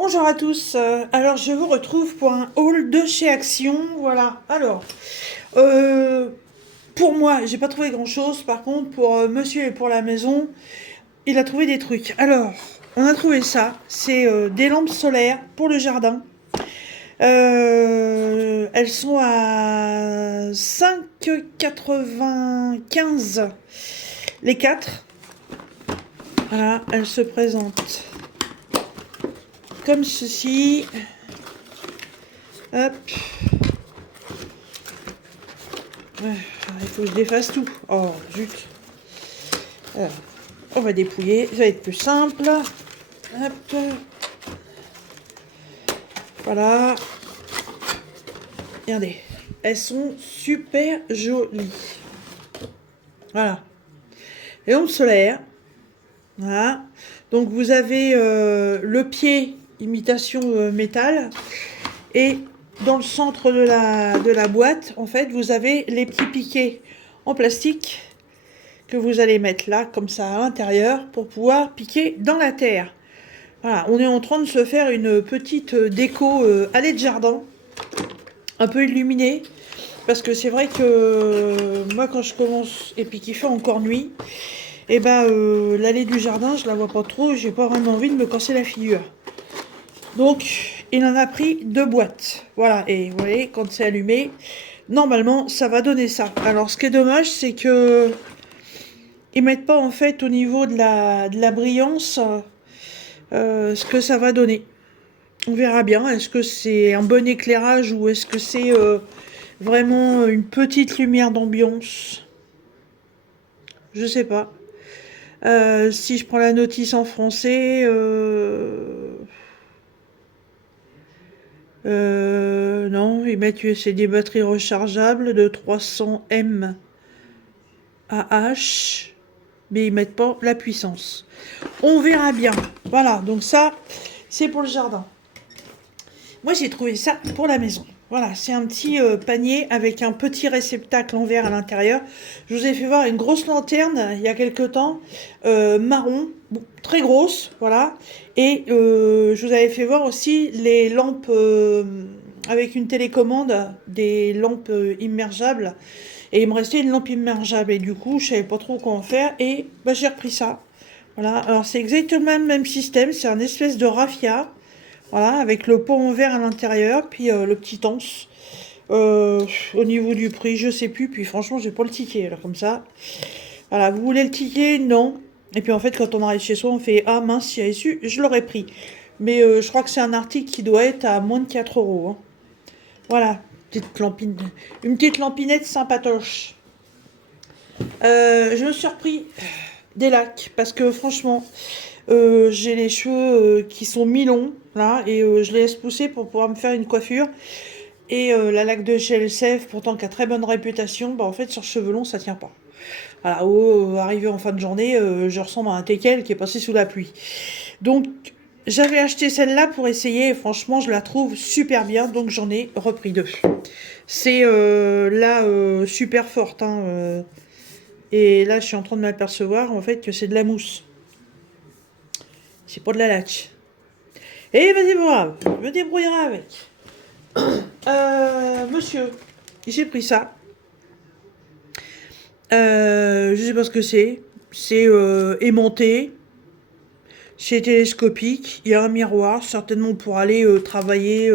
Bonjour à tous, alors je vous retrouve pour un haul de chez Action, voilà. Alors, euh, pour moi, j'ai pas trouvé grand chose, par contre, pour monsieur et pour la maison, il a trouvé des trucs. Alors, on a trouvé ça, c'est des lampes solaires pour le jardin. Elles sont à 5,95 les 4. Voilà, elles se présentent comme ceci. Hop. Ouais, il faut que je défasse tout. Oh, zut. Alors, on va dépouiller, ça va être plus simple. Hop. Voilà. Regardez, elles sont super jolies. Voilà. Les lampes solaires. Voilà. Donc vous avez le pied imitation métal et dans le centre de la boîte, en fait, vous avez les petits piquets en plastique que vous allez mettre là, comme ça, à l'intérieur, pour pouvoir piquer dans la terre. Voilà, on est en train de se faire une petite déco allée de jardin, un peu illuminée, parce que c'est vrai que moi, quand je commence, et puis qu'il fait encore nuit, et ben l'allée du jardin, je la vois pas trop, j'ai pas vraiment envie de me casser la figure. Donc, il en a pris 2 boîtes. Voilà, et vous voyez, quand c'est allumé, normalement, ça va donner ça. Alors, ce qui est dommage, c'est que ils mettent pas, en fait, au niveau de la brillance, ce que ça va donner. On verra bien. Est-ce que c'est un bon éclairage ou est-ce que c'est vraiment une petite lumière d'ambiance? Je sais pas. Si je prends la notice en français, non, ils mettent c'est des batteries rechargeables de 300 mAh, mais ils mettent pas la puissance. On verra bien. Voilà, donc ça, c'est pour le jardin. Moi, j'ai trouvé ça pour la maison. Voilà, c'est un petit panier avec un petit réceptacle en verre à l'intérieur. Je vous ai fait voir une grosse lanterne il y a quelque temps, marron, bon, très grosse, voilà. Et je vous avais fait voir aussi les lampes avec une télécommande, des lampes immergeables. Et il me restait une lampe immergeable et du coup, je savais pas trop quoi en faire et bah, j'ai repris ça. Voilà, alors c'est exactement le même système, c'est un espèce de raffia. Voilà, avec le pot en verre à l'intérieur, puis le petit anse. Au niveau du prix, je sais plus, puis franchement, j'ai pas le ticket, alors comme ça. Voilà, vous voulez le ticket? Non. Et puis en fait, quand on arrive chez soi, on fait ah mince, si j'avais su, je l'aurais pris. Mais je crois que c'est un article qui doit être à moins de 4 euros. Hein. Voilà, une petite lampinette sympatoche. Je me suis repris des lacs, parce que franchement, j'ai les cheveux qui sont mi-longs, là, et je les laisse pousser pour pouvoir me faire une coiffure. Et la laque de GLCF, pourtant qui a très bonne réputation, bah en fait sur cheveux longs ça tient pas. Voilà, arrivé en fin de journée, je ressemble à un teckel qui est passé sous la pluie. Donc j'avais acheté celle-là pour essayer, et franchement je la trouve super bien, donc j'en ai repris 2. C'est là super forte, hein, et là je suis en train de m'apercevoir en fait que c'est de la mousse. C'est pas de la laque. Et vas-y brave, je me débrouillerai avec. Monsieur, j'ai pris ça. Je sais pas ce que c'est. C'est aimanté. C'est télescopique. Il y a un miroir, certainement pour aller travailler.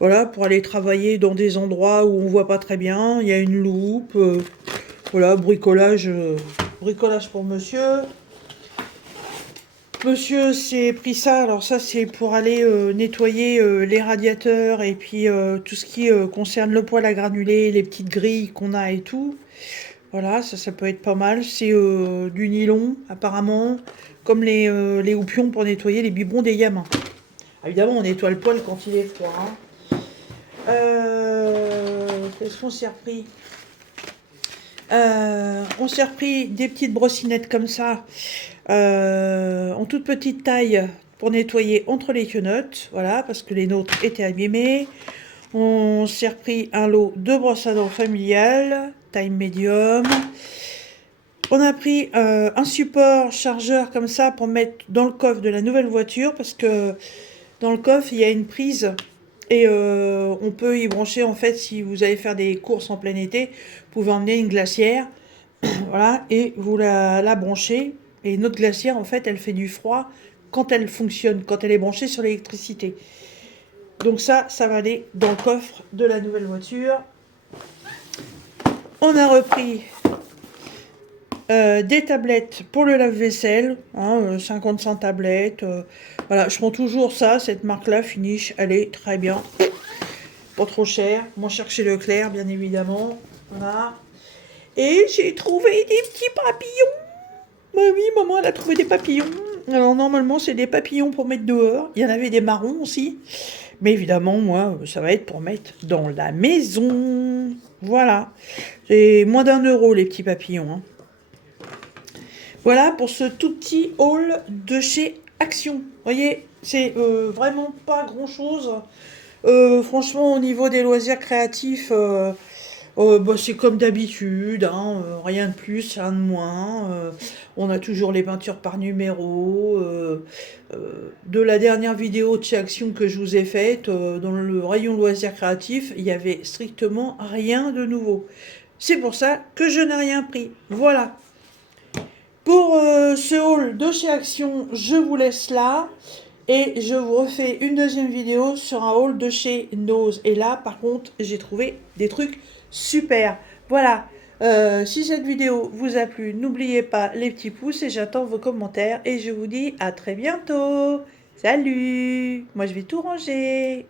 Voilà, pour aller travailler dans des endroits où on voit pas très bien. Il y a une loupe. Voilà, bricolage. Bricolage pour monsieur. Monsieur s'est pris ça. Alors ça, c'est pour aller nettoyer les radiateurs et puis tout ce qui concerne le poêle à granulés, les petites grilles qu'on a et tout. Voilà, ça peut être pas mal. C'est du nylon, apparemment, comme les houpions pour nettoyer les biberons des gamins. Évidemment, on nettoie le poêle quand il est froid. Hein. Qu'est-ce qu'on s'est repris On s'est repris des petites brossinettes comme ça, en toute petite taille, pour nettoyer entre les quenottes. Voilà, parce que les nôtres étaient abîmés. On s'est repris un lot de brosses à dents familiales, taille médium. On a pris un support chargeur comme ça pour mettre dans le coffre de la nouvelle voiture parce que dans le coffre il y a une prise et on peut y brancher en fait si vous allez faire des courses en plein été, vous pouvez emmener une glacière, voilà, et vous la branchez. Et notre glacière en fait elle fait du froid quand elle fonctionne, quand elle est branchée sur l'électricité. Donc ça va aller dans le coffre de la nouvelle voiture. On a repris des tablettes pour le lave-vaisselle, hein, 55 tablettes. Voilà, je prends toujours ça, cette marque-là, Finish, elle est très bien. Pas trop cher, moins cher que chez Leclerc, bien évidemment. Voilà. Et j'ai trouvé des petits papillons. Bah oui, maman, elle a trouvé des papillons. Alors normalement, c'est des papillons pour mettre dehors. Il y en avait des marrons aussi. Mais évidemment, moi, ça va être pour mettre dans la maison. Voilà. C'est moins d'1 € les petits papillons, hein. Voilà pour ce tout petit haul de chez Action. Vous voyez, c'est vraiment pas grand-chose. Franchement, au niveau des loisirs créatifs, bah, c'est comme d'habitude, hein, rien de plus, rien de moins. On a toujours les peintures par numéro. De la dernière vidéo de chez Action que je vous ai faite, dans le rayon loisirs créatifs, il n'y avait strictement rien de nouveau. C'est pour ça que je n'ai rien pris. Voilà. Pour ce haul de chez Action, je vous laisse là. Et je vous refais une deuxième vidéo sur un haul de chez Nose. Et là, par contre, j'ai trouvé des trucs super. Voilà. Si cette vidéo vous a plu, n'oubliez pas les petits pouces et j'attends vos commentaires. Et je vous dis à très bientôt. Salut! Moi, je vais tout ranger.